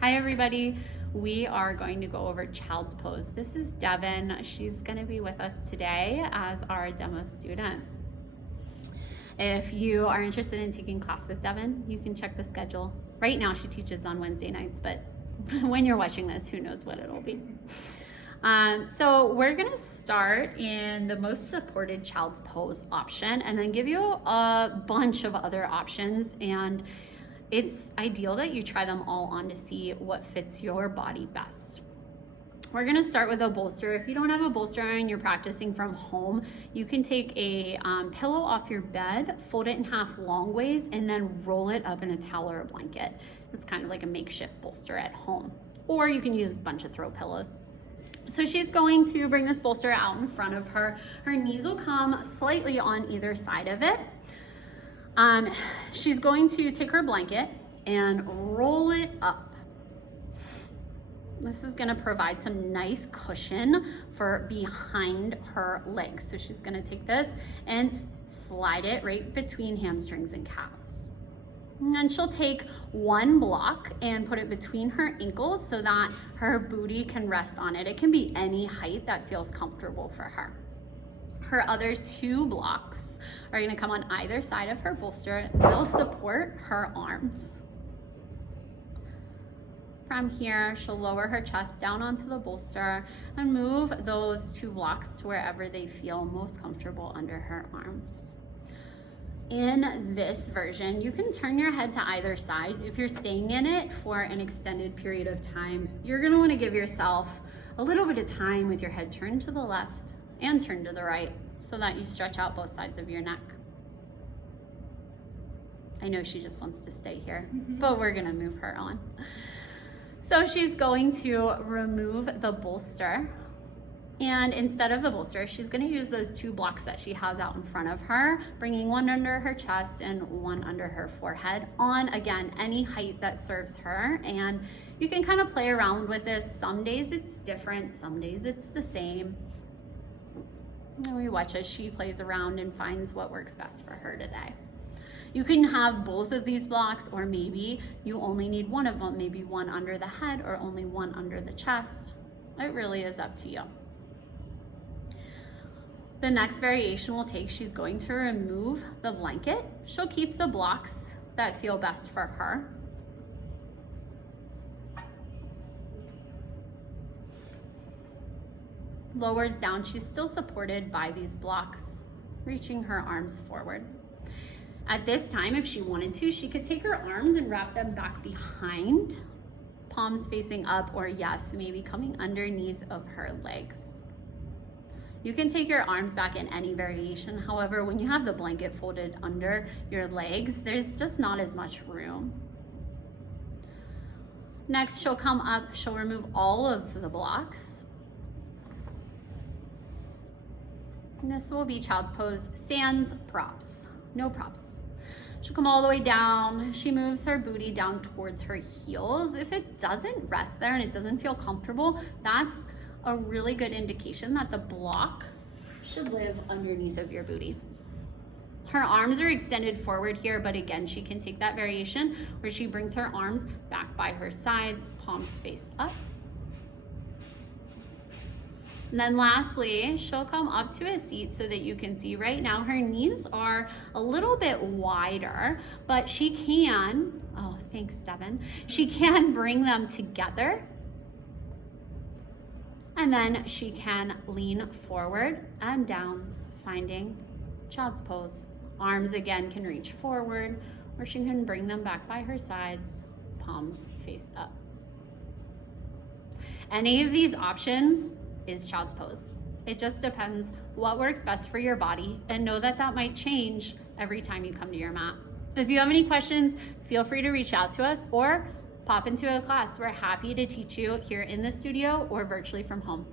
Hi everybody, we are going to go over child's pose. This is Devin. She's going to be with us today as our demo student. If you are interested in taking class with Devin, you can check the schedule. Right now she teaches on Wednesday nights, but when you're watching this, who knows what it'll be. So we're going to start in the most supported child's pose option and then give you a bunch of other options, and it's ideal that you try them all on to see what fits your body best. We're gonna start with a bolster. If you don't have a bolster and you're practicing from home, you can take a pillow off your bed, fold it in half long ways, and then roll it up in a towel or a blanket. It's kind of like a makeshift bolster at home. Or you can use a bunch of throw pillows. So she's going to bring this bolster out in front of her. Her knees will come slightly on either side of it. She's going to take her blanket and roll it up. This is going to provide some nice cushion for behind her legs. So she's going to take this and slide it right between hamstrings and calves. And then she'll take one block and put it between her ankles so that her booty can rest on it. It can be any height that feels comfortable for her. Her other two blocks are going to come on either side of her bolster. They'll support her arms. From here, she'll lower her chest down onto the bolster and move those two blocks to wherever they feel most comfortable under her arms. In this version, you can turn your head to either side. If you're staying in it for an extended period of time, you're going to want to give yourself a little bit of time with your head turned to the left and turn to the right so that you stretch out both sides of your neck. I know she just wants to stay here, but we're gonna move her on. So she's going to remove the bolster, and instead of the bolster, she's gonna use those two blocks that she has out in front of her, bringing one under her chest and one under her forehead on, again, any height that serves her. And you can kind of play around with this. Some days it's different, some days it's the same. And we watch as she plays around and finds what works best for her today. You can have both of these blocks, or maybe you only need one of them, maybe one under the head or only one under the chest. It really is up to you. The next variation we'll take, she's going to remove the blanket. She'll keep the blocks that feel best for her. Lowers down, she's still supported by these blocks, reaching her arms forward. At this time, if she wanted to, she could take her arms and wrap them back behind, palms facing up, or yes, maybe coming underneath of her legs. You can take your arms back in any variation. However, when you have the blanket folded under your legs, there's just not as much room. Next, she'll come up, she'll remove all of the blocks. And this will be child's pose sans props, no props. She'll come all the way down. She moves her booty down towards her heels. If it doesn't rest there and it doesn't feel comfortable, that's a really good indication that the block should live underneath of your booty. Her arms are extended forward here, but again, she can take that variation where she brings her arms back by her sides, palms face up. And then lastly, she'll come up to a seat so that you can see right now her knees are a little bit wider, but she can, oh, thanks, Devin. She can bring them together. And then she can lean forward and down, finding child's pose. Arms again can reach forward, or she can bring them back by her sides, palms face up. Any of these options is child's pose. It just depends what works best for your body, and know that that might change every time you come to your mat. If you have any questions, feel free to reach out to us or pop into a class. We're happy to teach you here in the studio or virtually from home.